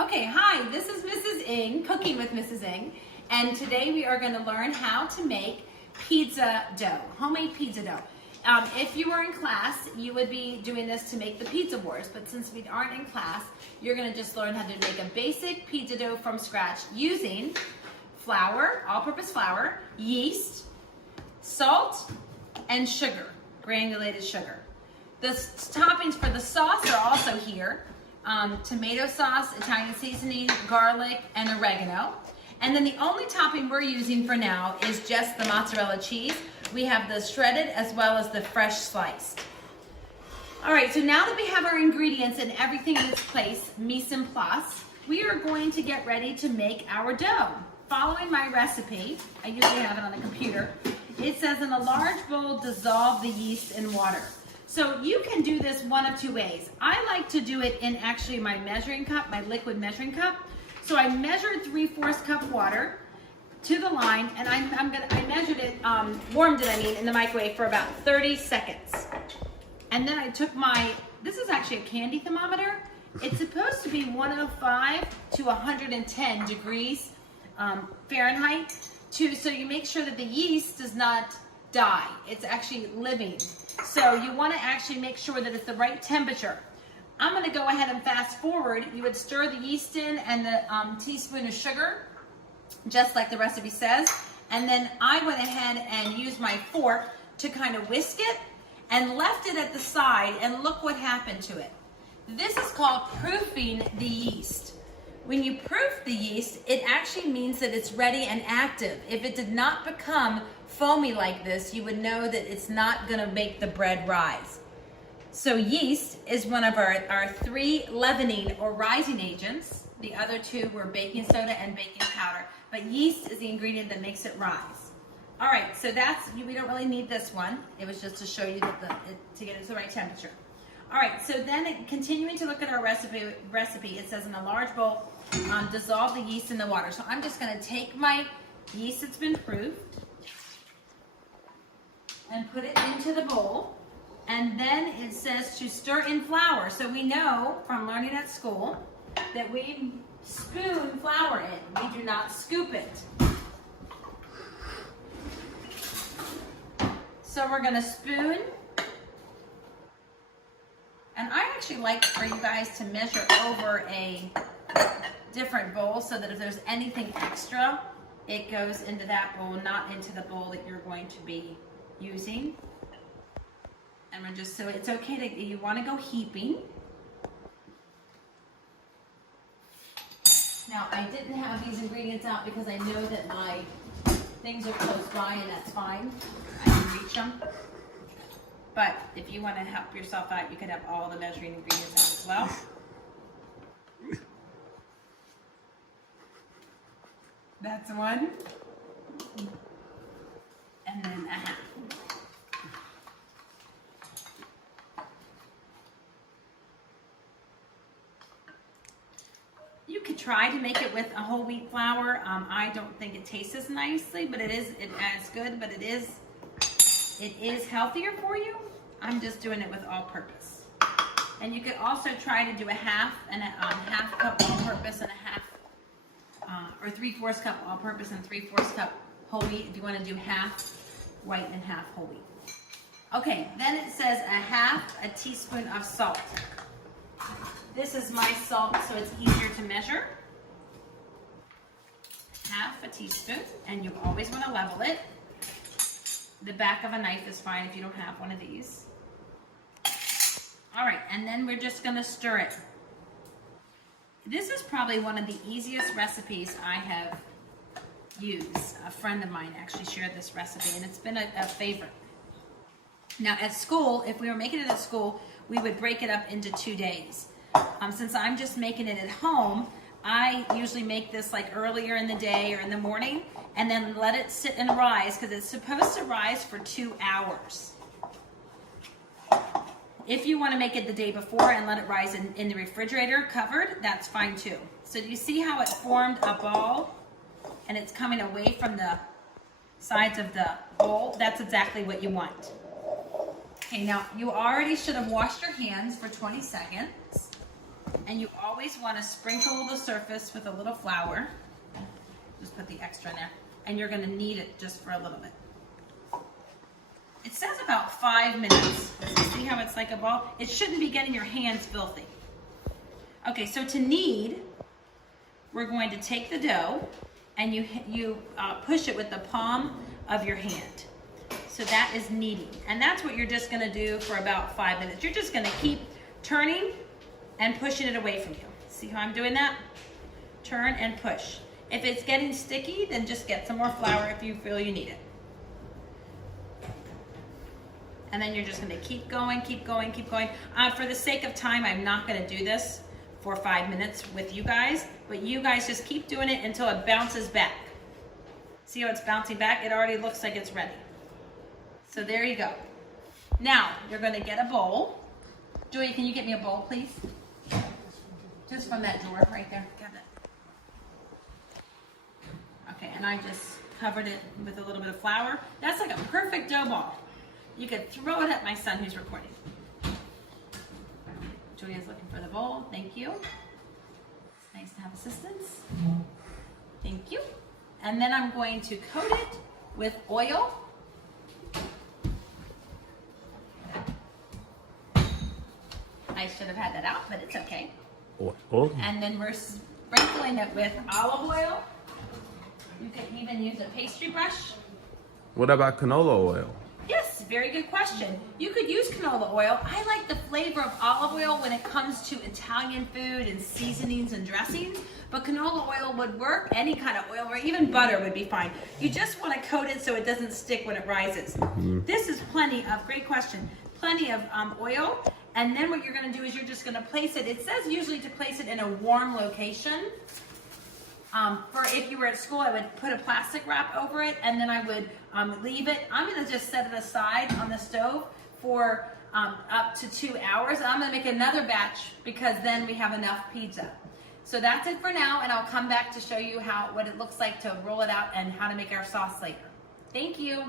Okay, hi, this is Mrs. Ng, Cooking with Mrs. Ng, and today we are going to learn how to make pizza dough, homemade pizza dough. If you were in class, you would be doing this to make the Pizza Wars, but since we aren't in class, you're going to just learn how to make a basic pizza dough from scratch using flour, all-purpose flour, yeast, salt, and sugar, granulated sugar. The toppings for the sauce are also here. Tomato sauce, Italian seasoning, garlic, and oregano. And then the only topping we're using for now is just the mozzarella cheese. We have the shredded as well as the fresh sliced. All right, so now that we have our ingredients and everything in its place, mise en place, we are going to get ready to make our dough. Following my recipe, I usually have it on the computer, it says in a large bowl, dissolve the yeast in water. So you can do this one of two ways. I like to do it in actually my measuring cup, my liquid measuring cup. So I measured 3/4 cup water to the line, and I measured it, warmed it in the microwave for about 30 seconds. And then I took this is actually a candy thermometer. It's supposed to be 105 to 110 degrees Fahrenheit, so you make sure that the yeast does not die. It's actually living. So you want to actually make sure that it's the right temperature. I'm going to go ahead and fast forward. You would stir the yeast in and the teaspoon of sugar, just like the recipe says. And then I went ahead and used my fork to kind of whisk it and left it at the side, and look what happened to it. This is called proofing the yeast. When you proof the yeast, it actually means that it's ready and active. If it did not become foamy like this, you would know that it's not going to make the bread rise. So yeast is one of our 3 leavening or rising agents. The other 2 were baking soda and baking powder, but yeast is the ingredient that makes it rise. All right, so we don't really need this one. It was just to show you that to get it to the right temperature. All right, so then continuing to look at our recipe, it says in a large bowl, dissolve the yeast in the water. So I'm just going to take my yeast that's been proofed and put it into the bowl. And then it says to stir in flour. So we know from learning at school that we spoon flour in. We do not scoop it. So we're going to spoon. And I actually like for you guys to measure over a different bowl so that if there's anything extra, it goes into that bowl, not into the bowl that you're going to be using. And we're just, so it's okay to, you want to go heaping. Now, I didn't have these ingredients out because I know that my things are close by, and that's fine. I can reach them. But if you want to help yourself out, you could have all the measuring ingredients out as well. That's one. And then a half. You could try to make it with a whole wheat flour. I don't think it tastes as nicely, but it adds good, but it is healthier for you. I'm just doing it with all-purpose. And you could also try to do a half cup all-purpose and a half, or 3/4 cup all-purpose and 3/4 cup whole wheat if you want to do half white and half whole wheat. Okay, then it says a teaspoon of salt. This is my salt, so it's easier to measure. Half a teaspoon, and you always want to level it. The back of a knife is fine if you don't have one of these. All right, and then we're just going to stir it. This is probably one of the easiest recipes I have used. A friend of mine actually shared this recipe, and it's been a favorite. Now, at school, if we were making it at school, we would break it up into 2 days. Since I'm just making it at home, I usually make this like earlier in the day or in the morning, and then let it sit and rise, because it's supposed to rise for 2 hours. If you want to make it the day before and let it rise in the refrigerator covered, that's fine too. So do you see how it formed a ball and it's coming away from the sides of the bowl? That's exactly what you want. Okay, now you already should have washed your hands for 20 seconds. And you always want to sprinkle the surface with a little flour. Just put the extra in there. And you're going to knead it just for a little bit. It says about 5 minutes. See how it's like a ball? It shouldn't be getting your hands filthy. Okay, so to knead, we're going to take the dough and you push it with the palm of your hand. So that is kneading. And that's what you're just going to do for about 5 minutes. You're just going to keep turning and pushing it away from you. See how I'm doing that? Turn and push. If it's getting sticky, then just get some more flour if you feel you need it. And then you're just going to keep going, keep going, keep going. For the sake of time, I'm not going to do this for 5 minutes with you guys, but you guys just keep doing it until it bounces back. See how it's bouncing back? It already looks like it's ready. So there you go. Now, you're going to get a bowl. Julia, can you get me a bowl, please? Just from that drawer right there. Got it. Okay, and I just covered it with a little bit of flour. That's like a perfect dough ball. You could throw it at my son who's recording. Julia's looking for the bowl. Thank you. It's nice to have assistance. Thank you. And then I'm going to coat it with oil. I should have had that out, but it's okay. Oh. And then we're sprinkling it with olive oil. You can even use a pastry brush. What about canola oil? Yes, very good question. You could use canola oil. I like the flavor of olive oil when it comes to Italian food and seasonings and dressings, but canola oil would work, any kind of oil, or even butter would be fine. You just want to coat it so it doesn't stick when it rises. This is plenty of, great question, plenty of oil. And then what you're going to do is you're just going to place it. It says usually to place it in a warm location. For if you were at school, I would put a plastic wrap over it, and then I would leave it. I'm going to just set it aside on the stove for up to 2 hours. And I'm going to make another batch because then we have enough pizza. So that's it for now, and I'll come back to show you what it looks like to roll it out and how to make our sauce later. Thank you.